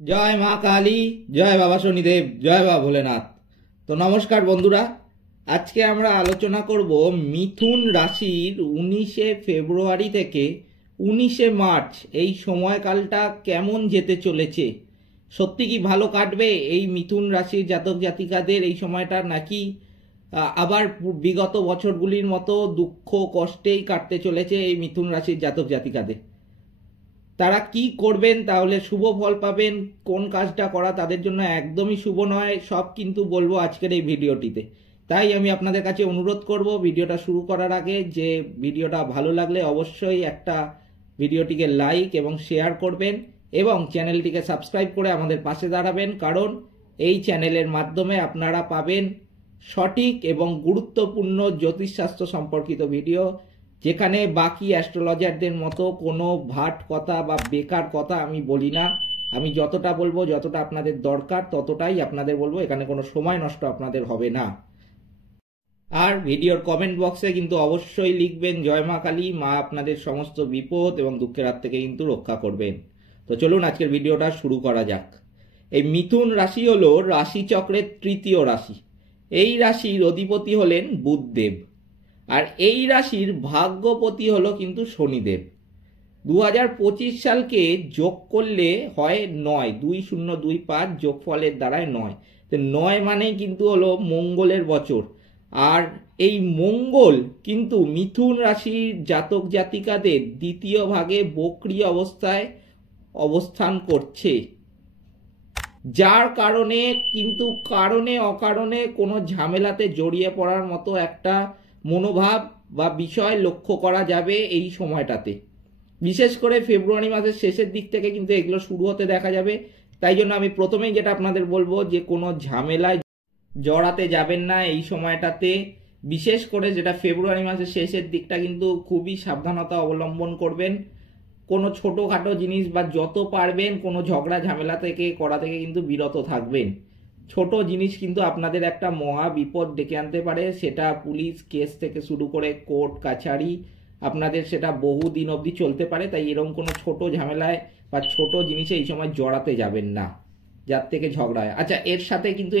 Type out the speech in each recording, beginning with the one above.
জয় মা কালী, জয় বাবা শনিদেব, জয় বাবা ভোলেনাথ। তো নমস্কার বন্ধুরা, আজকে আমরা আলোচনা করব মিথুন রাশির 19শে ফেব্রুয়ারি থেকে 19শে মার্চ এই সময়কালটা কেমন যেতে চলেছে। সত্যি কি ভালো কাটবে এই মিথুন রাশির জাতক জাতিকাদের এই সময়টা, নাকি আবার বিগত বছরগুলির মতো দুঃখ কষ্টেই কাটতে চলেছে এই মিথুন রাশির জাতক জাতিকাদের? তারা কি করবেন, তাহলে শুভ ফল পাবেন, কোন কাজটা করা তাদের জন্য একদমই শুভ নয়, সব কিন্তু বলবো আজকের এই ভিডিওটিতে। তাই আমি আপনাদের কাছে অনুরোধ করব ভিডিওটা শুরু করার আগে যে ভিডিওটা ভালো লাগলে অবশ্যই একটা ভিডিওটিকে লাইক এবং শেয়ার করবেন এবং চ্যানেলটিকে সাবস্ক্রাইব করে আমাদের পাশে দাঁড়াবেন, কারণ এই চ্যানেলের মাধ্যমে আপনারা পাবেন সঠিক এবং গুরুত্বপূর্ণ জ্যোতিষশাস্ত্র সম্পর্কিত ভিডিও, যেখানে বাকি অ্যাস্ট্রোলজারদের মতো কোনো ভাট কথা বা বেকার কথা আমি বলি না। আমি যতটা বলবো, যতটা আপনাদের দরকার ততটাই আপনাদের বলবো, এখানে কোনো সময় নষ্ট আপনাদের হবে না। আর ভিডিওর কমেন্ট বক্সে কিন্তু অবশ্যই লিখবেন জয় মা কালী, মা আপনাদের সমস্ত বিপদ এবং দুঃখের হাত থেকে কিন্তু রক্ষা করবেন। তো চলুন আজকের ভিডিওটা শুরু করা যাক। এই মিথুন রাশি হলো রাশিচক্রের তৃতীয় রাশি। এই রাশির অধিপতি হলেন বুধদেব, আর এই রাশির ভাগ্যপতি হলো কিন্তু শনিদেব। 2025 সালকে যোগ করলে হয় 9, 2025 যোগফলের দ্বারায় 9। তো 9 মানেই কিন্তু হলো মঙ্গলের বছর। আর এই মঙ্গল কিন্তু মিথুন রাশির জাতক জাতিকাদের দ্বিতীয় ভাগে বক্রী অবস্থায় অবস্থান করছে, যার কারণে কিন্তু কারণে অকারণে কোনো ঝামেলাতে জড়িয়ে পড়ার মতো একটা মনোভাব বা বিষয় লক্ষ্য করা যাবে এই সময়টাতে। বিশেষ করে ফেব্রুয়ারি মাসের শেষের দিক থেকে কিন্তু এগুলো শুরু হতে দেখা যাবে। তাই জন্য আমি প্রথমেই যেটা আপনাদের বলবো যে কোনো ঝামেলায় জড়াতে যাবেন না এই সময়টাতে। বিশেষ করে যেটা ফেব্রুয়ারি মাসের শেষের দিকটা কিন্তু খুবই সাবধানতা অবলম্বন করবেন। কোনো ছোটোখাটো জিনিস বা যত পারবেন কোনো ঝগড়া ঝামেলা থেকে করা থেকে কিন্তু বিরত থাকবেন। ছোট জিনিস কিন্তু আপনাদের একটা মহা বিপদ ডেকে আনতে পারে, সেটা পুলিশ কেস থেকে শুরু করে কোর্ট কাছারি, আপনাদের সেটা বহু দিন অবধি চলতে পারে। তাই এরকম কোনো ছোট ঝামেলায় বা ছোট জিনিসে এই সময় জড়াতে যাবেন না, যার থেকে ঝগড়া হয়। আচ্ছা, এর সাথে কিন্তু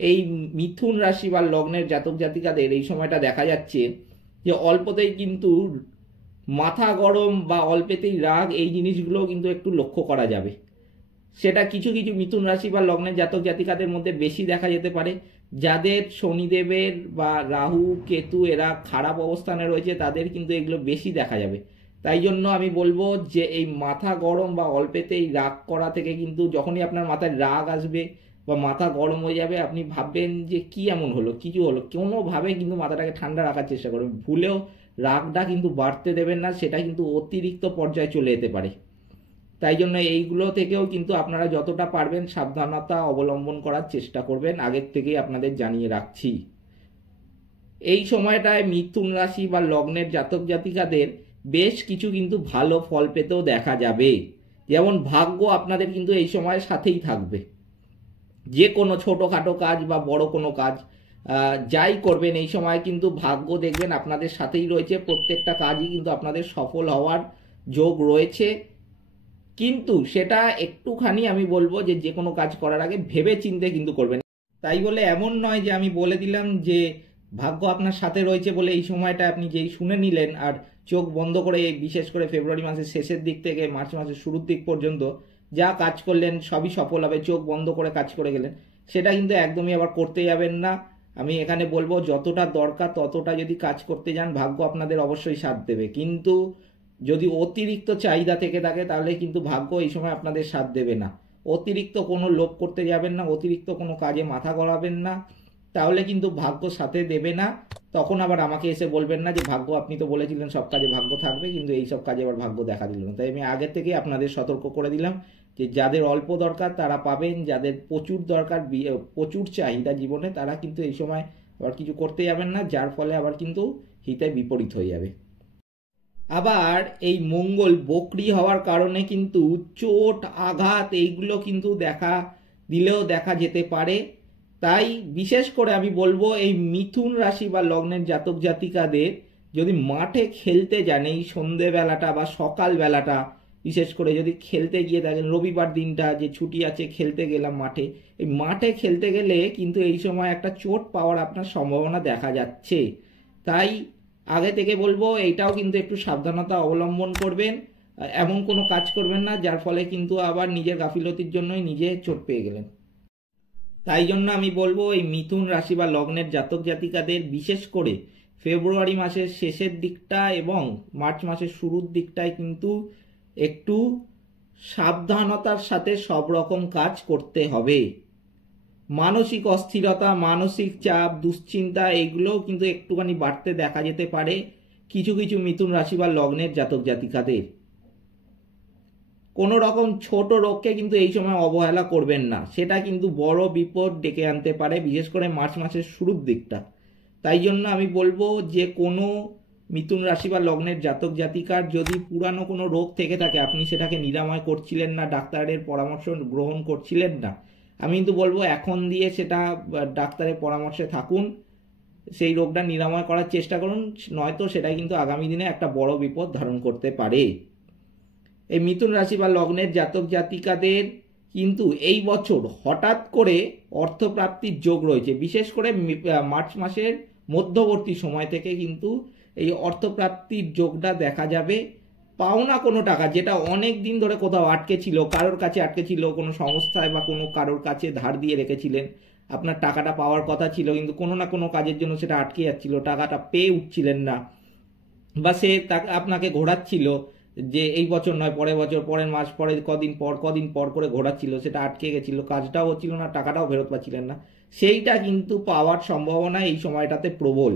এই মিথুন রাশি বা লগ্নের জাতক জাতিকাদের এই সময়টা দেখা যাচ্ছে যে অল্পতেই কিন্তু মাথা গরম বা অল্পেতেই রাগ, এই জিনিসগুলো কিন্তু একটু লক্ষ্য করা যাবে। সেটা কিছু কিছু মিথুন রাশি বা লগ্নের জাতক জাতিকাদের মধ্যে বেশি দেখা যেতে পারে। যাদের শনিদেবের বা রাহু কেতু এরা খারাপ অবস্থানে রয়েছে তাদের কিন্তু এগুলো বেশি দেখা যাবে। তাই জন্য আমি বলবো যে এই মাথা গরম বা অল্পেতেই রাগ করা থেকে কিন্তু, যখনই আপনার মাথায় রাগ আসবে বা মাথা গরম হয়ে যাবে, আপনি ভাববেন যে কি এমন হলো, কিছু হলো, কোনোভাবে কিন্তু মাথাটাকে ঠান্ডা রাখার চেষ্টা করবেন। ভুলেও রাগটা কিন্তু বাড়তে দেবেন না, সেটা কিন্তু অতিরিক্ত পর্যায়ে চলে যেতে পারে। তাই জন্য এইগুলো থেকেও কিন্তু আপনারা যতটা পারবেন সাবধানতা অবলম্বন করার চেষ্টা করবেন, আগের থেকেই আপনাদের জানিয়ে রাখছি। এই সময়টায় মিথুন রাশি বা লগ্নের জাতক জাতিকাদের বেশ কিছু কিন্তু ভালো ফল পেতেও দেখা যাবে। যেমন ভাগ্য আপনাদের কিন্তু এই সময় সাথেই থাকবে। যে কোনো ছোটোখাটো কাজ বা বড় কোনো কাজ যাই করবেন এই সময় কিন্তু ভাগ্য দেখবেন আপনাদের সাথেই রয়েছে। প্রত্যেকটা কাজই কিন্তু আপনাদের সফল হওয়ার যোগ রয়েছে, কিন্তু সেটা একটুখানি আমি বলবো যে কোনো কাজ করার আগে ভেবে চিন্তে কিন্তু করবেন। তাই বলে এমন নয় যে আমি বলে দিলাম যে ভাগ্য আপনার সাথে রয়েছে বলে এই সময়টা আপনি যেই শুনে নিলেন আর চোখ বন্ধ করে, বিশেষ করে ফেব্রুয়ারি মাসের শেষের দিক থেকে মার্চ মাসের শুরুর দিক পর্যন্ত যা কাজ করলেন সবই সফল হবে, চোখ বন্ধ করে কাজ করে গেলেন, সেটা কিন্তু একদমই আবার করতে যাবেন না। আমি এখানে বলবো যতটা দরকার ততটা যদি কাজ করতে যান ভাগ্য আপনাদের অবশ্যই সাথ দেবে, কিন্তু যদি অতিরিক্ত চাহিদা থেকে থাকে তাহলে কিন্তু ভাগ্য এই সময় আপনাদের সাথ দেবে না। অতিরিক্ত কোনো লোভ করতে যাবেন না, অতিরিক্ত কোনো কাজে মাথা গলাবেন না, তাহলে কিন্তু ভাগ্য সাথে দেবে না। তখন আবার আমাকে এসে বলবেন না যে ভাগ্য আপনি তো বলেছিলেন সব কাজে ভাগ্য থাকবে, কিন্তু এই সব কাজে আবার ভাগ্য দেখা দিল না। তাই আমি আগে থেকে আপনাদের সতর্ক করে দিলাম যে যাদের অল্প দরকার তারা পাবেন, যাদের প্রচুর দরকার প্রচুর চাহিদা জীবনে তারা কিন্তু এই সময় আবার কিছু করতে যাবেন না, যার ফলে আবার কিন্তু হিতে বিপরীত হয়ে যাবে। আবার এই মঙ্গল বক্রী হওয়ার কারণে কিন্তু চোট আঘাত এইগুলো কিন্তু দেখা যেতে পারে। তাই বিশেষ করে আমি বলবো এই মিথুন রাশি বা লগ্নের জাতক জাতিকাদের যদি মাঠে খেলতে যান এই সন্ধেবেলাটা বা সকালবেলাটা, বিশেষ করে যদি খেলতে গিয়ে থাকেন, রবিবার দিনটা যে ছুটি আছে খেলতে গেলাম মাঠে, এই মাঠে খেলতে গেলে কিন্তু এই সময় একটা চোট পাওয়ার আপনার সম্ভাবনা দেখা যাচ্ছে। তাই আগে থেকে বলবো এইটাও কিন্তু একটু সাবধানতা অবলম্বন করবেন, এমন কোনো কাজ করবেন না যার ফলে কিন্তু আবার নিজের গাফিলতির জন্যই নিজে চোট পেয়ে গেলেন। তাই জন্য আমি বলবো এই মিথুন রাশি বা লগ্নের জাতক জাতিকাদের বিশেষ করে ফেব্রুয়ারি মাসের শেষের দিকটা এবং মার্চ মাসের শুরুর দিকটায় কিন্তু একটু সাবধানতার সাথে সব রকম কাজ করতে হবে। মানসিক অস্থিরতা, মানসিক চাপ, দুশ্চিন্তা এগুলোও কিন্তু একটুখানি বাড়তে দেখা যেতে পারে কিছু কিছু মিথুন রাশি বা লগ্নের জাতক জাতিকাদের। কোনো রকম ছোট রোগকে কিন্তু এই সময় অবহেলা করবেন না, সেটা কিন্তু বড় বিপদ ডেকে আনতে পারে, বিশেষ করে মার্চ মাসের শুরুর দিকটা। তাই জন্য আমি বলবো যে কোনো মিথুন রাশি বা লগ্নের জাতক জাতিকার যদি পুরানো কোনো রোগ থেকে থাকে, আপনি সেটাকে নিরাময় করছিলেন না, ডাক্তারের পরামর্শ গ্রহণ করছিলেন না, আমি কিন্তু বলবো এখন দিয়ে সেটা ডাক্তারের পরামর্শে থাকুন, সেই রোগটা নিরাময় করার চেষ্টা করুন, নয়তো সেটা কিন্তু আগামী দিনে একটা বড় বিপদ ধারণ করতে পারে। এই মিথুন রাশি বা লগ্নের জাতক জাতিকাদের কিন্তু এই বছর হঠাৎ করে অর্থপ্রাপ্তির যোগ রয়েছে, বিশেষ করে মার্চ মাসের মধ্যবর্তী সময় থেকে কিন্তু এই অর্থপ্রাপ্তির যোগটা দেখা যাবে। পাওনা কোনো টাকা যেটা অনেক দিন ধরে কোথাও আটকে ছিল, কারোর কাছে আটকে ছিল, কোনো সংস্থায় বা কোনো কারোর কাছে ধার দিয়ে রেখেছিলেন, আপনার টাকাটা পাওয়ার কথা ছিল কিন্তু কোনো না কোনো কাজের জন্য সেটা আটকে যাচ্ছিল, টাকাটা পেয়ে উঠছিলেন না, বা সে আপনাকে ঘোরাচ্ছিল যে এই বছর নয় পরের বছর, পরের মাস, পরের কদিন পর করে ঘোরাচ্ছিল, সেটা আটকে গেছিল, কাজটাও হচ্ছিল না, টাকাটাও ফেরত পাচ্ছিলেন না, সেইটা কিন্তু পাওয়ার সম্ভাবনা এই সময়টাতে প্রবল।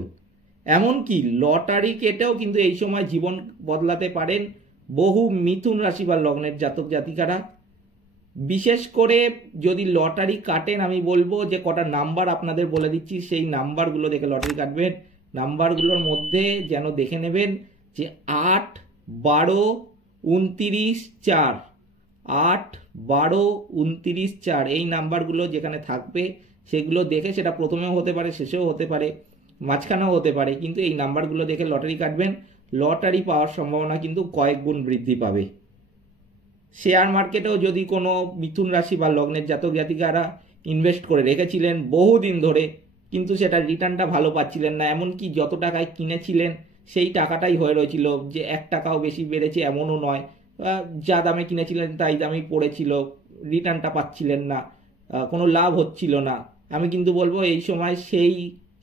এমনকি লটারি কেটেও কিন্তু এই সময় জীবন বদলাতে পারেন বহু মিথুন রাশি বা লগ্নের জাতক জাতিকারা। বিশেষ করে যদি লটারি কাটেন, আমি বলবো যে কটা নাম্বার আপনাদের বলে দিচ্ছি, সেই নাম্বারগুলো দেখে লটারি কাটবেন। নাম্বারগুলোর মধ্যে যেন দেখে নেবেন যে 8, 12, 29, 4, 8, 12, 29, 4 এই নাম্বারগুলো যেখানে থাকবে সেগুলো দেখে, সেটা প্রথমেও হতে পারে, শেষেও হতে পারে, মাঝখানেও হতে পারে, কিন্তু এই নাম্বারগুলো দেখে লটারি কাটবেন, লটারি পাওয়ার সম্ভাবনা কিন্তু কয়েক গুণ বৃদ্ধি পাবে। শেয়ার মার্কেটেও যদি কোনো মিথুন রাশি বা লগ্নের জাতক জাতিকারা ইনভেস্ট করে রেখেছিলেন বহুদিন ধরে, কিন্তু সেটা রিটার্নটা ভালো পাচ্ছিলেন না, এমনকি যত টাকায় কিনেছিলেন সেই টাকাটাই হয়ে রয়েছিল, যে 1 টাকাও বেশি বেড়েছে এমনও নয়, যা দামে কিনেছিলেন তাই দামেই পড়েছিল, রিটার্নটা পাচ্ছিলেন না, কোনো লাভ হচ্ছিল না, আমি কিন্তু বলবো এই সময় সেই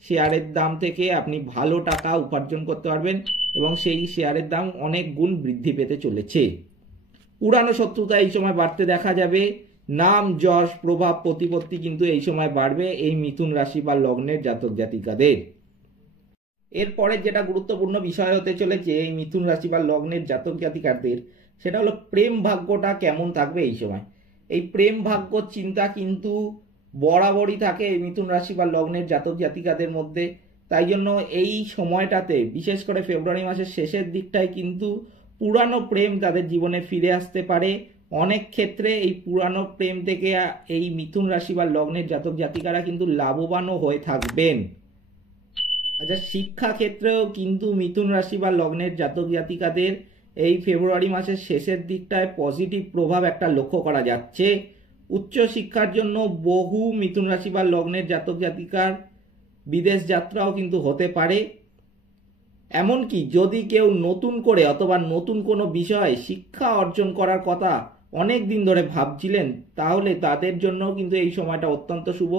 শেয়ারের দাম থেকে আপনি ভালো টাকা উপার্জন করতে পারবেন এবং সেই শেয়ারের দাম অনেক গুণ বৃদ্ধি পেতে চলেছে। পুরানো শত্রুতা এই সময় বাড়তে দেখা যাবে, নাম যশ প্রভাব প্রতিপত্তি কিন্তু এই সময় বাড়বে এই মিথুন রাশি বা লগ্নের জাতক জাতিকাদের। এরপরে যেটা গুরুত্বপূর্ণ বিষয় হতে চলেছে এই মিথুন রাশি বা লগ্নের জাতক জাতিকাদের, সেটা হলো প্রেম ভাগ্যটা কেমন থাকবে এই সময়। এই প্রেম ভাগ্য চিন্তা কিন্তু বরাবরই থাকে এই মিথুন রাশি বা লগ্নের জাতক জাতিকাদের মধ্যে। তাই জন্য এই সময়টাতে বিশেষ করে ফেব্রুয়ারি মাসের শেষের দিকটায় কিন্তু পুরানো প্রেম তাদের জীবনে ফিরে আসতে পারে। অনেক ক্ষেত্রে এই পুরানো প্রেম থেকে এই মিথুন রাশি বা লগ্নের জাতক জাতিকারা কিন্তু লাভবানও হয়ে থাকবেন। আচ্ছা, শিক্ষা ক্ষেত্রেও কিন্তু মিথুন রাশি বা লগ্নের জাতক জাতিকাদের এই ফেব্রুয়ারি মাসের শেষের দিকটায় পজিটিভ প্রভাব একটা লক্ষ্য করা যাচ্ছে। উচ্চ শিক্ষার জন্য বহু মিথুন রাশি বা লগ্নের জাতক জাতিকার বিদেশ যাত্রাও কিন্তু হতে পারে। এমনকি যদি কেউ নতুন করে অথবা নতুন কোনো বিষয়ে শিক্ষা অর্জন করার কথা অনেক দিন ধরে ভাবছিলেন, তাহলে তাদের জন্য কিন্তু এই সময়টা অত্যন্ত শুভ।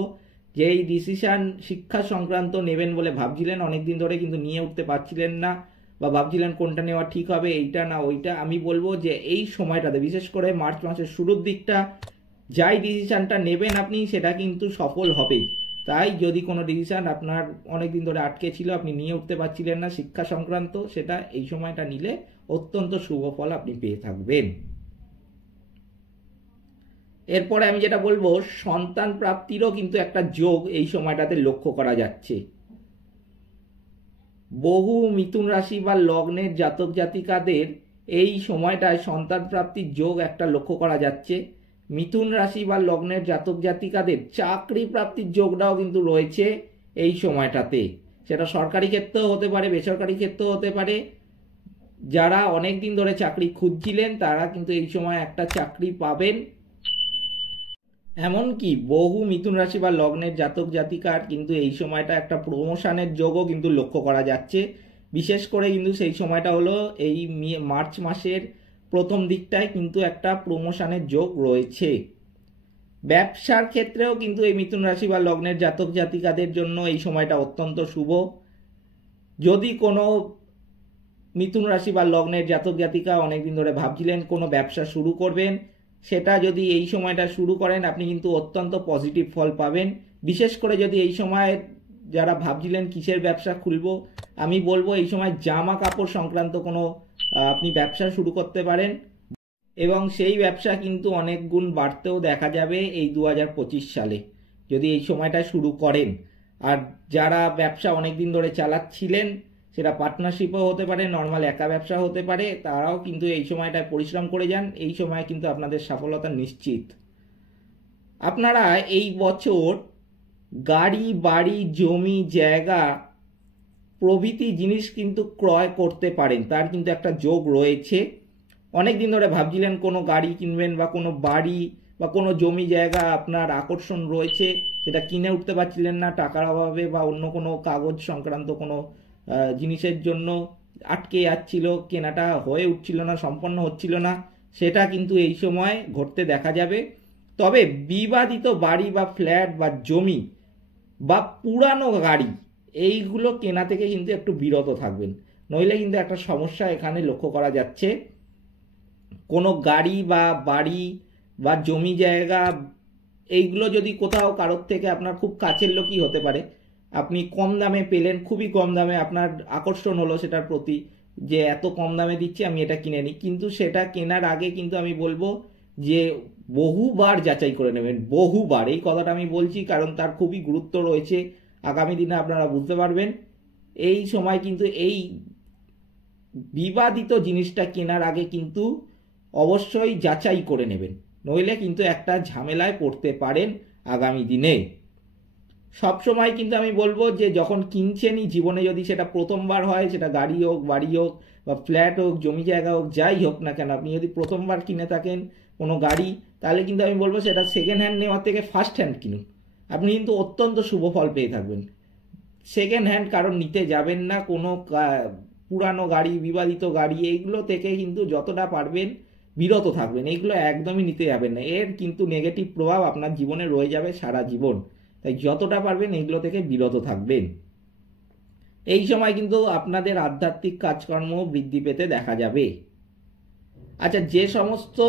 যেই ডিসিশন শিক্ষা সংক্রান্ত নেবেন বলে ভাবছিলেন অনেক দিন ধরে কিন্তু নিয়ে উঠতে পারছিলেন না, বা ভাবছিলেন কোনটা নেওয়া ঠিক হবে, এইটা না ওইটা, আমি বলবো যে এই সময়টাতে বিশেষ করে মার্চ মাসের শুরুর দিকটা যাই ডিসিশনটা নেবেন আপনি সেটা কিন্তু সফল হবেই। তাই যদি কোনো ডিসিশন আপনার অনেকদিন ধরে আটকে ছিল, আপনি নিয়ে উঠতে পারছিলেন না শিক্ষা সংক্রান্ত, সেটা এই সময়টা নিলে অত্যন্ত শুভ ফল আপনি পেয়ে থাকবেন। এরপরে আমি যেটা বলবো, সন্তান প্রাপ্তিরও কিন্তু একটা যোগ এই সময়টাতে লক্ষ্য করা যাচ্ছে। বহু মিথুন রাশি বা লগ্নের জাতক জাতিকাদের এই সময়টায় সন্তান প্রাপ্তির যোগ একটা লক্ষ্য করা যাচ্ছে। মিথুন রাশি বা লগ্নের জাতক জাতিকাদের চাকরি প্রাপ্তির যোগটাও কিন্তু রয়েছে এই সময়টাতে, সেটা সরকারি ক্ষেত্রেও হতে পারে, বেসরকারি ক্ষেত্রেও হতে পারে। যারা অনেক দিন ধরে চাকরি খুঁজছিলেন তারা কিন্তু এই সময় একটা চাকরি পাবেন। এমনকি বহু মিথুন রাশি বা লগ্নের জাতক জাতিকার কিন্তু এই সময়টা একটা প্রমোশনের যোগও কিন্তু লক্ষ্য করা যাচ্ছে। বিশেষ করে কিন্তু সেই সময়টা হলো এই মার্চ মাসের প্রথম দিকটায় কিন্তু একটা প্রমোশনের যোগ রয়েছে। ব্যবসার ক্ষেত্রেও কিন্তু এই মিথুন রাশি বা লগ্নের জাতক জাতিকাদের জন্য এই সময়টা অত্যন্ত শুভ। যদি কোনো মিথুন রাশি বা লগ্নের জাতক জাতিকা অনেকদিন ধরে ভাবছিলেন কোনো ব্যবসা শুরু করবেন, সেটা যদি এই সময়টা শুরু করেন আপনি কিন্তু অত্যন্ত পজিটিভ ফল পাবেন। বিশেষ করে যদি এই সময় যারা ভাবছিলেন কিসের ব্যবসা খুলবো, আমি বলবো এই সময় জামা কাপড় সংক্রান্ত কোনো আপনি ব্যবসা শুরু করতে পারেন এবং সেই ব্যবসা কিন্তু অনেক গুণ বাড়তেও দেখা যাবে এই 2025 সালে যদি এই সময়টা শুরু করেন। আর যারা ব্যবসা অনেকদিন ধরে চালাচ্ছিলেন, সেটা পার্টনারশিপও হতে পারে, নর্মাল একা ব্যবসা হতে পারে, তারাও কিন্তু এই সময়টায় পরিশ্রম করে যান। এই সময় কিন্তু আপনাদের সফলতা নিশ্চিত। আপনারা এই বছর গাড়ি, বাড়ি, জমি, জায়গা প্রভৃতি জিনিস কিন্তু ক্রয় করতে পারেন, তার কিন্তু একটা যোগ রয়েছে। অনেক দিন ধরে ভাবছিলেন কোনো গাড়ি কিনবেন বা কোনো বাড়ি বা কোনো জমি জায়গা আপনার আকর্ষণ রয়েছে, সেটা কিনে উঠতে পারছিলেন না টাকার অভাবে বা অন্য কোনো কাগজ সংক্রান্ত কোনো জিনিসের জন্য আটকে যাচ্ছিল, কেনাটা হয়ে উঠছিল না, সম্পন্ন হচ্ছিল না, সেটা কিন্তু এই সময় ঘটতে দেখা যাবে। তবে বিবাদিত বাড়ি বা ফ্ল্যাট বা জমি বা পুরানো গাড়ি এইগুলো কেনা থেকে কিন্তু একটু বিরত থাকবেন, নইলে কিন্তু একটা সমস্যা এখানে লক্ষ্য করা যাচ্ছে। কোনো গাড়ি বা বাড়ি বা জমি জায়গা এইগুলো যদি কোথাও কারোর থেকে আপনার খুব কাছের লোকই হতে পারে, আপনি কম দামে পেলেন, খুবই কম দামে, আপনার আকর্ষণ হলো সেটার প্রতি যে এত কম দামে দিচ্ছি আমি এটা কিনে নিই, কিন্তু সেটা কেনার আগে কিন্তু আমি বলবো যে বহুবার যাচাই করে নেবেন। বহুবার, এই কথাটা আমি বলছি কারণ তার খুবই গুরুত্ব রয়েছে, আগামী দিনে আপনারা বুঝতে পারবেন। এই সময় কিন্তু এই বিবাদিত জিনিসটা কেনার আগে কিন্তু অবশ্যই যাচাই করে নেবেন, নইলে কিন্তু একটা ঝামেলায় পড়তে পারেন আগামী দিনে। সবসময় কিন্তু আমি বলবো যে যখন কিনছেনই জীবনে, যদি সেটা প্রথমবার হয়, সেটা গাড়ি হোক, বাড়ি হোক বা ফ্ল্যাট হোক, জমি জায়গা হোক, যাই হোক না কেন, আপনি যদি প্রথমবার কিনে থাকেন কোনো গাড়ি, তাহলে কিন্তু আমি বলবো সেটা সেকেন্ড হ্যান্ড নেওয়ার থেকে ফার্স্ট হ্যান্ড কিনুন, আপনি কিন্তু অত্যন্ত শুভ ফল পেয়ে থাকবেন। সেকেন্ড হ্যান্ড কারণ নিতে যাবেন না, কোনো পুরানো গাড়ি, বিবাদিত গাড়ি এইগুলো থেকে কিন্তু যতটা পারবেন বিরত থাকবেন, এইগুলো একদমই নিতে যাবেন না, এর কিন্তু নেগেটিভ প্রভাব আপনার জীবনে রয়ে যাবে সারা জীবন। তাই যতটা পারবেন এইগুলো থেকে বিরত থাকবেন। এই সময় কিন্তু আপনাদের আধ্যাত্মিক কাজকর্ম বৃদ্ধি পেতে দেখা যাবে। আচ্ছা, যে সমস্ত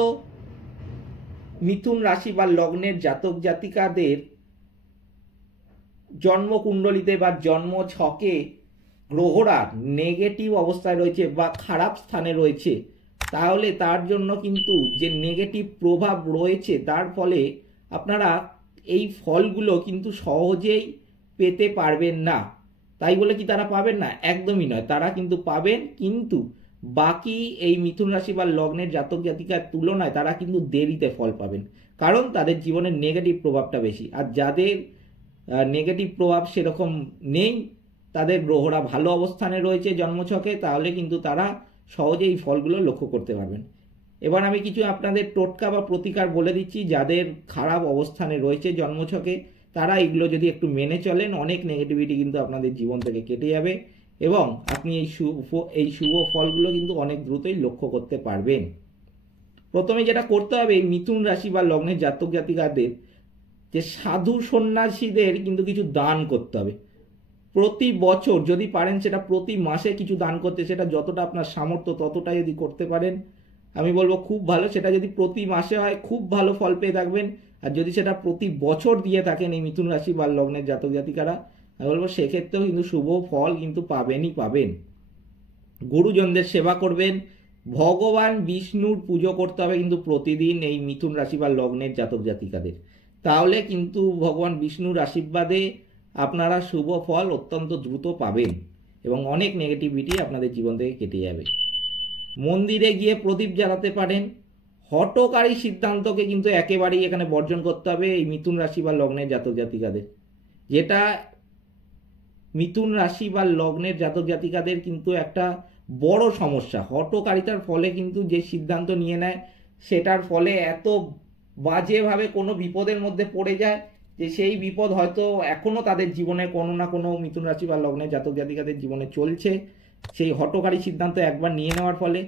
মিথুন রাশি বা লগ্নের জাতক জাতিকাদের জন্মকুণ্ডলিতে বা জন্ম ছকে গ্রহরা নেগেটিভ অবস্থায় রয়েছে বা খারাপ স্থানে রয়েছে, তাহলে তার জন্য কিন্তু যে নেগেটিভ প্রভাব রয়েছে তার ফলে আপনারা এই ফলগুলো কিন্তু সহজেই পেতে পারবেন না। তাই বলে কি তারা পাবেন না? একদমই নয়, তারা কিন্তু পাবেন, কিন্তু বাকি এই মিথুন রাশি বা লগ্নের জাতক জাতিকার তুলনায় তারা কিন্তু দেরিতে ফল পাবেন, কারণ তাদের জীবনের নেগেটিভ প্রভাবটা বেশি। আর যাদের নেগেটিভ প্রভাব সেরকম নেই, তাদের গ্রহরা ভালো অবস্থানে রয়েছে জন্মছকে, তাহলে কিন্তু তারা সহজেই ফলগুলো লক্ষ্য করতে পারবেন। এবার আমি কিছু আপনাদের টোটকা বা প্রতিকার বলে দিচ্ছি, যাদের খারাপ অবস্থানে রয়েছে জন্মছকে তারা এগুলো যদি একটু মেনে চলেন, অনেক নেগেটিভিটি কিন্তু আপনাদের জীবন থেকে কেটে যাবে এবং আপনি এই শুভ ফলগুলো কিন্তু অনেক দ্রুতই লক্ষ্য করতে পারবেন। প্রথমে যেটা করতে হবে, এই মিথুন রাশি বা লগ্নের জাতক জাতিকাদের যে সাধু সন্ন্যাসীদের কিন্তু কিছু দান করতে হবে প্রতি বছর, যদি পারেন সেটা প্রতি মাসে কিছু দান করতে, সেটা যতটা আপনার সামর্থ্য ততটা যদি করতে পারেন আমি বলবো খুব ভালো। সেটা যদি প্রতি মাসে হয় খুব ভালো ফল পেয়ে থাকবেন, আর যদি সেটা প্রতি বছর দিয়ে থাকেন এই মিথুন রাশি বা লগ্নের জাতক জাতিকারা, আমি বলবো সেক্ষেত্রেও কিন্তু শুভ ফল কিন্তু পাবেনই পাবেন। গুরুজনদের সেবা করবেন, ভগবান বিষ্ণুর পুজো করতে হবে কিন্তু প্রতিদিন এই মিথুন রাশি বা লগ্নের জাতক জাতিকাদের, তাহলে কিন্তু ভগবান বিষ্ণুর আশীর্বাদে আপনারা শুভ ফল অত্যন্ত দ্রুত পাবেন এবং অনেক নেগেটিভিটি আপনাদের জীবন থেকে কেটে যাবে। মন্দিরে গিয়ে প্রদীপ জ্বালাতে পারেন। হঠকারী সিদ্ধান্তকে কিন্তু একেবারেই এখানে বর্জন করতে হবে এই মিথুন রাশি বা লগ্নের জাতক জাতিকাদের। যেটা মিথুন রাশি বা লগ্নের জাতক জাতিকাদের কিন্তু একটা বড় সমস্যা। হঠকারিতার ফলে কিন্তু যে সিদ্ধান্ত নিয়ে নেয় সেটার ফলে এত বাজেভাবে কোনো বিপদের মধ্যে পড়ে যায় যে সেই বিপদ হয়তো এখনও তাদের জীবনে কোনো না কোনো মিথুন রাশি বা লগ্নের জাতক জাতিকাদের জীবনে চলছে। সেই হঠকারী সিদ্ধান্ত একবার নিয়ে নেওয়ার ফলে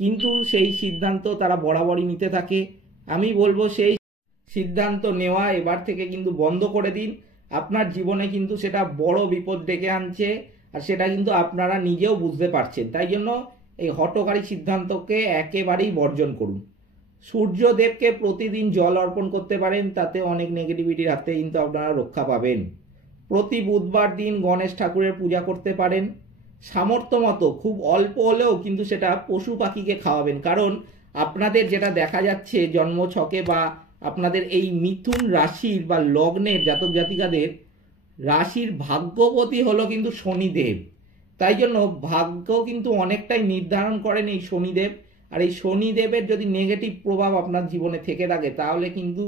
কিন্তু সেই সিদ্ধান্ত তারা বরাবরই নিতে থাকে। আমি বলবো সেই সিদ্ধান্ত নেওয়া এবার থেকে কিন্তু বন্ধ করে দিন। আপনার জীবনে কিন্তু সেটা বড় বিপদ ডেকে আনছে, আর সেটা কিন্তু আপনারা নিজেও বুঝতে পারছেন। তাই জন্য এই হঠকারী সিদ্ধান্তকে একেবারেই বর্জন করুন। সূর্যদেবকে প্রতিদিন জল অর্পণ করতে পারেন, তাতে অনেক নেগেটিভিটির হাতে কিন্তু আপনারা রক্ষা পাবেন। প্রতি বুধবার দিন গণেশ ঠাকুরের পূজা করতে পারেন। সামর্থ্য মতো খুব অল্প হলেও কিন্তু সেটা পশু পাখিকে খাওয়াবেন, কারণ আপনাদের যেটা দেখা যাচ্ছে জন্মছকে বা আপনাদের এই মিথুন রাশির বা লগ্নের জাতক জাতিকাদের রাশির ভাগ্যপতি হলো কিন্তু শনিদেব। তাই জন্য ভাগ্য কিন্তু অনেকটাই নির্ধারণ করেন এই শনিদেব। আর এই শনিদেবের যদি নেগেটিভ প্রভাব আপনার জীবনে থেকে থাকে তাহলে কিন্তু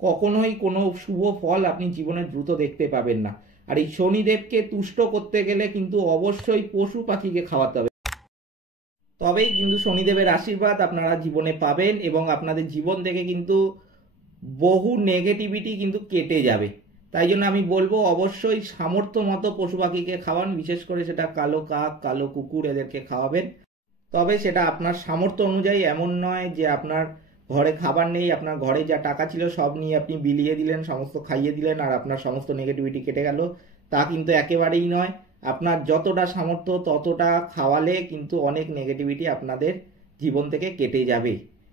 কখনোই কোনো শুভ ফল আপনি জীবনে দ্রুত দেখতে পাবেন না। আর এই শনিদেবকে তুষ্ট করতে গেলে কিন্তু অবশ্যই পশু পাখিকে খাওয়াতে হবে, তবেই কিন্তু শনিদেবের আশীর্বাদ আপনারা জীবনে পাবেন এবং আপনাদের জীবন থেকে কিন্তু বহু নেগেটিভিটি কিন্তু কেটে যাবে। তাই জন্য আমি বলবো অবশ্যই সামর্থ্য মতো পশু পাখিকে খাওয়ান, বিশেষ করে সেটা কালো কাক, কালো কুকুর এদেরকে খাওয়াবেন। তবে সেটা আপনার সামর্থ্য অনুযায়ী, এমন নয় যে আপনার ঘরে খাবার নেই, আপনার ঘরে যা টাকা ছিল সব নিয়ে আপনি বিলিয়ে দিলেন, সমস্ত খাইয়ে দিলেন আর আপনার সমস্ত নেগেটিভিটি কেটে গেল, তা কিন্তু একেবারেই নয়। আপনার যতটা সামর্থ্য ততটা খাওয়ালে কিন্তু অনেক নেগেটিভিটি আপনাদের জীবন থেকে কেটে যাবে।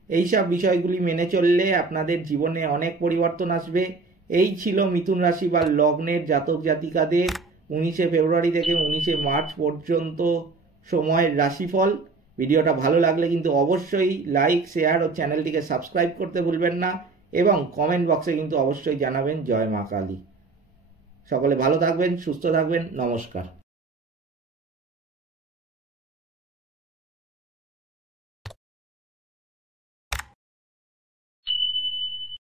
এইসব বিষয়গুলি মেনে চললে আপনাদের জীবনে অনেক পরিবর্তন আসবে। এই ছিল মিথুন রাশি বা লগ্নের জাতক জাতিকাদের 19শে ফেব্রুয়ারি থেকে 19শে মার্চ পর্যন্ত সময়ের রাশিফল। ভিডিওটা ভালো লাগলে কিন্তু অবশ্যই লাইক, শেয়ার ও চ্যানেলটিকে সাবস্ক্রাইব করতে ভুলবেন না এবং কমেন্ট বক্সে কিন্তু অবশ্যই জানাবেন জয় মা কালী। সকলে ভালো থাকবেন, সুস্থ থাকবেন, নমস্কার।